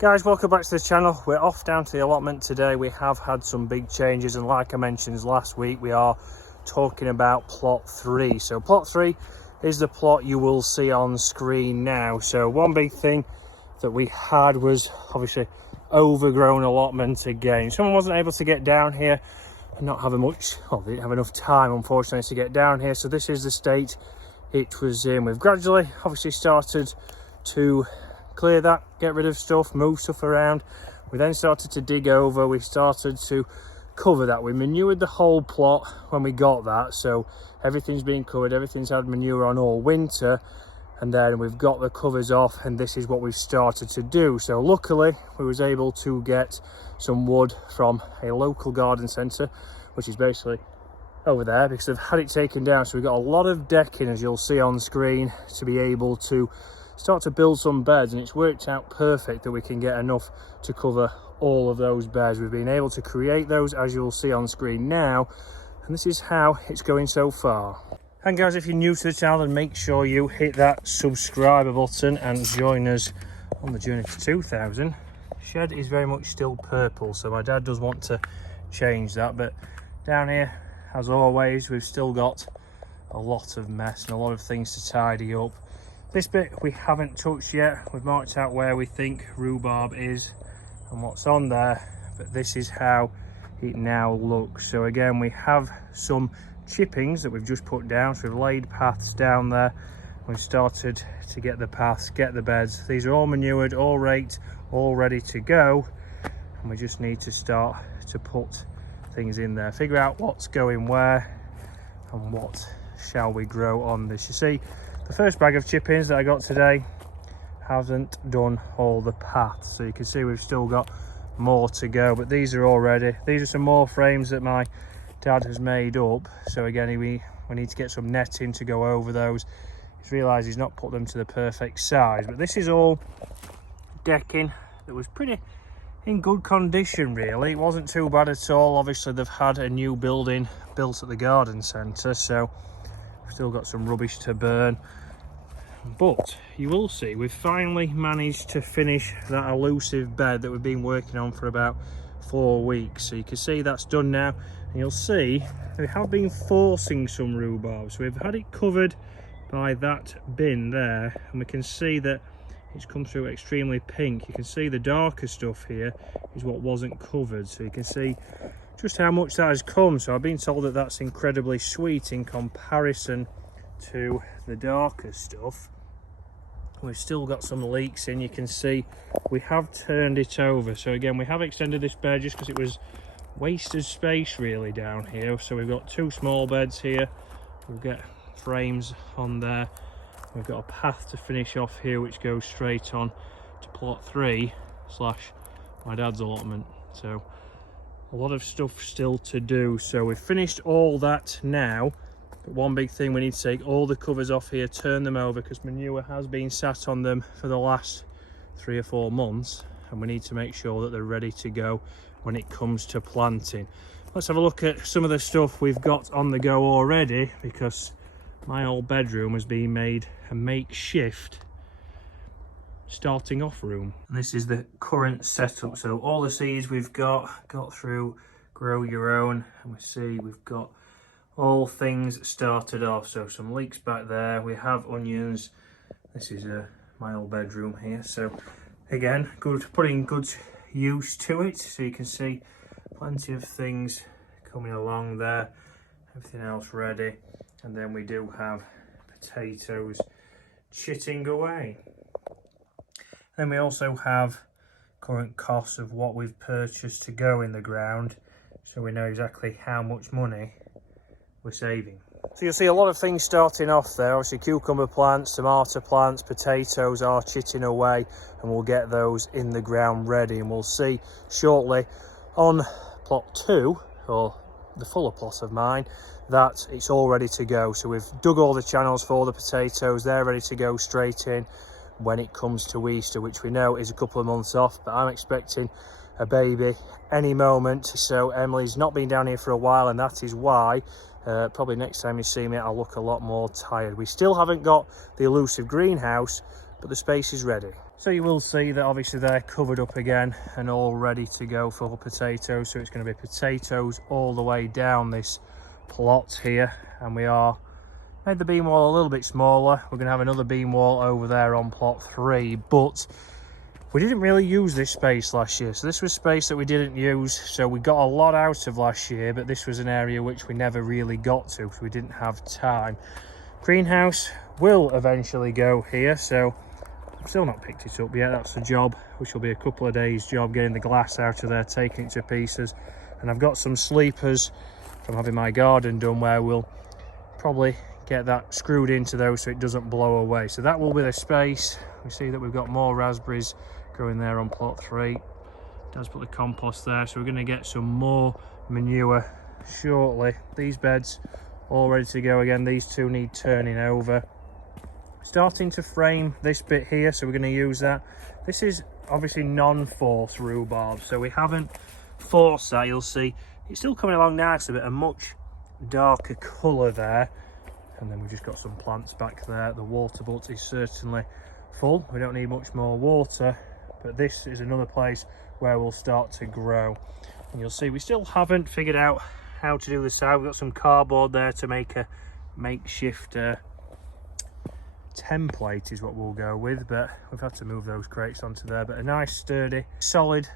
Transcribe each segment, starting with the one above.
Guys, welcome back to the channel. We're off down to the allotment today. We have had some big changes, and like I mentioned last week, we are talking about plot 3. So plot 3 is the plot you will see on screen now. So one big thing that we had was obviously overgrown allotment again. Someone wasn't able to get down here and not having much, well, they didn't have enough time unfortunately to get down here. So this is the state it was in. We've gradually obviously started to clear that, get rid of stuff, move stuff around. We then started to dig over, we started to cover that. We manured the whole plot when we got that, so everything's been covered, everything's had manure on all winter, and then we've got the covers off, and this is what we've started to do. So luckily we was able to get some wood from a local garden centre, which is basically over there, because they've had it taken down. So we've got a lot of decking, as you'll see on screen, to be able to start to build some beds, and it's worked out perfect that we can get enough to cover all of those beds. We've been able to create those, as you'll see on screen now, and this is how it's going so far. And guys, if you're new to the channel, then make sure you hit that subscribe button and join us on the journey to 2,000. Shed is very much still purple, so my dad does want to change that, but down here, as always, we've still got a lot of mess and a lot of things to tidy up. This bit we haven't touched yet. We've marked out where we think rhubarb is and what's on there, but this is how it now looks. So again, we have some chippings that we've just put down, so we've laid paths down there. We've started to get the paths, get the beds. These are all manured, all raked, all ready to go, and we just need to start to put things in there, figure out what's going where and what shall we grow on this. You see, the first bag of chippings that I got today hasn't done all the paths, so you can see we've still got more to go, but these are all ready. These are some more frames that my dad has made up, so again we need to get some netting to go over those. He's realised he's not put them to the perfect size, but this is all decking that was pretty in good condition really. It wasn't too bad at all. Obviously they've had a new building built at the garden centre, so we've still got some rubbish to burn, but you will see we've finally managed to finish that elusive bed that we've been working on for about 4 weeks. So you can see that's done now, and you'll see we have been forcing some rhubarb. So we've had it covered by that bin there, and we can see that it's come through extremely pink. You can see the darker stuff here is what wasn't covered, so you can see just how much that has come. So I've been told that that's incredibly sweet in comparison to the darker stuff. We've still got some leaks in. You can see we have turned it over, so again we have extended this bed just because it was wasted space really down here. So we've got 2 small beds here, we'll get frames on there, we've got a path to finish off here which goes straight on to plot 3 / my dad's allotment. So a lot of stuff still to do. So we've finished all that now, but one big thing, we need to take all the covers off here, turn them over, because manure has been sat on them for the last 3 or 4 months, and we need to make sure that they're ready to go when it comes to planting. Let's have a look at some of the stuff we've got on the go already, because my old bedroom has been made a makeshift starting off room. And this is the current setup. So all the seeds we've got through Grow Your Own, and we see we've got all things started off. So some leeks back there, we have onions. This is my old bedroom here, so again good, putting good use to it. So you can see plenty of things coming along there, everything else ready, and then we do have potatoes chitting away. Then we also have current costs of what we've purchased to go in the ground, so we know exactly how much money we're saving. So you'll see a lot of things starting off there. Obviously cucumber plants, tomato plants, potatoes are chitting away, and we'll get those in the ground ready, and we'll see shortly on plot 2, or the fuller plot of mine, that it's all ready to go. So we've dug all the channels for the potatoes, they're ready to go straight in when it comes to Easter, which we know is a couple of months off, but I'm expecting a baby any moment. So Emily's not been down here for a while, and that is why probably next time you see me I'll look a lot more tired. We still haven't got the elusive greenhouse, but the space is ready. So you will see that obviously they're covered up again and all ready to go for potatoes. So it's going to be potatoes all the way down this plot here, and we are made the beam wall a little bit smaller. We're going to have another beam wall over there on plot 3, but we didn't really use this space last year, so this was space that we didn't use. So we got a lot out of last year, but this was an area which we never really got to because we didn't have time. Greenhouse will eventually go here, so I've still not picked it up yet. That's the job, which will be a couple of days job, getting the glass out of there, taking it to pieces. And I've got some sleepers from having my garden done where we'll probably get that screwed into those so it doesn't blow away. So that will be the space. We see that we've got more raspberries growing there on plot 3. Does put the compost there, so we're going to get some more manure shortly. These beds all ready to go again. These two need turning over. Starting to frame this bit here, so we're going to use that. This is obviously non-force rhubarb, so we haven't forced that. You'll see it's still coming along nicely, but a much darker colour there. And then we've just got some plants back there. The water butt is certainly full. We don't need much more water, but this is another place where we'll start to grow. And you'll see we still haven't figured out how to do the side. We've got some cardboard there to make a makeshift template is what we'll go with, but we've had to move those crates onto there. But a nice sturdy solid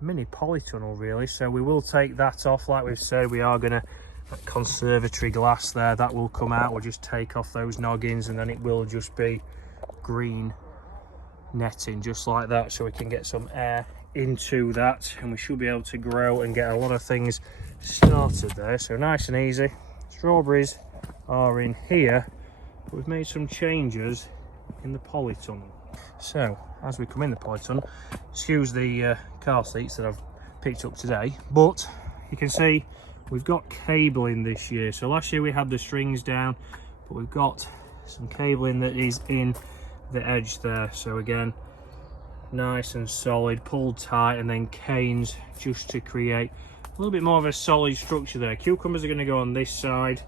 mini polytunnel really, so we will take that off. Like we've said, we are going to, that conservatory glass there, that will come out. We'll just take off those noggins and then it will just be green netting just like that, so we can get some air into that and we should be able to grow and get a lot of things started there. So nice and easy. Strawberries are in here, but we've made some changes in the polytunnel. So as we come in the polytunnel, excuse the car seats that I've picked up today, but you can see we've got cabling this year. So last year we had the strings down, but we've got some cabling that is in the edge there. So again, nice and solid, pulled tight, and then canes just to create a little bit more of a solid structure there. Cucumbers are going to go on this side,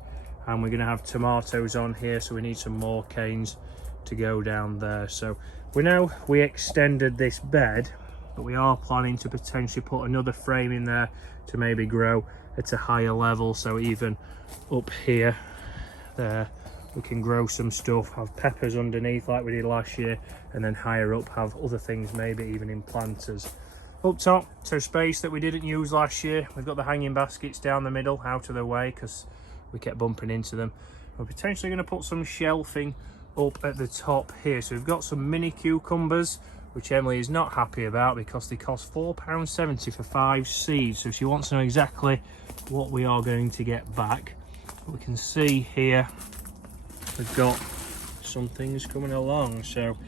and we're going to have tomatoes on here, so we need some more canes to go down there. So we know we extended this bed, but we are planning to potentially put another frame in there to maybe grow at a higher level. So even up here, there, we can grow some stuff, have peppers underneath like we did last year, and then higher up have other things, maybe even in planters. Up top, so space that we didn't use last year, we've got the hanging baskets down the middle, out of the way, because we kept bumping into them. We're potentially going to put some shelving up at the top here. So we've got some mini cucumbers, which Emily is not happy about because they cost £4.70 for 5 seeds. So she wants to know exactly what we are going to get back. But we can see here we've got some things coming along. So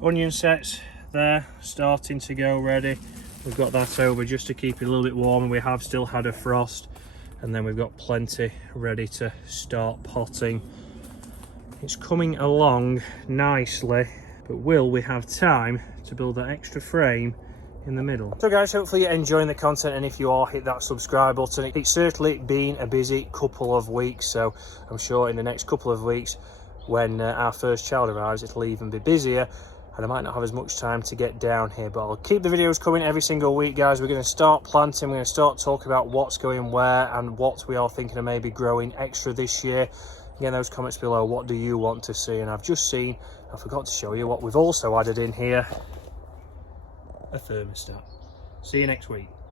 onion sets there starting to go ready. We've got that over just to keep it a little bit warm. We have still had a frost, and then we've got plenty ready to start potting. It's coming along nicely, but will we have time to build that extra frame in the middle? So guys, hopefully you're enjoying the content, and if you are, hit that subscribe button. It's certainly been a busy couple of weeks, so I'm sure in the next couple of weeks when our first child arrives, it'll even be busier, and I might not have as much time to get down here, but I'll keep the videos coming every single week, guys. We're going to start planting, we're going to start talking about what's going where and what we are thinking of maybe growing extra this year. Again, those comments below, what do you want to see? And I've just seen, I forgot to show you what we've also added in here, a thermostat. See you next week.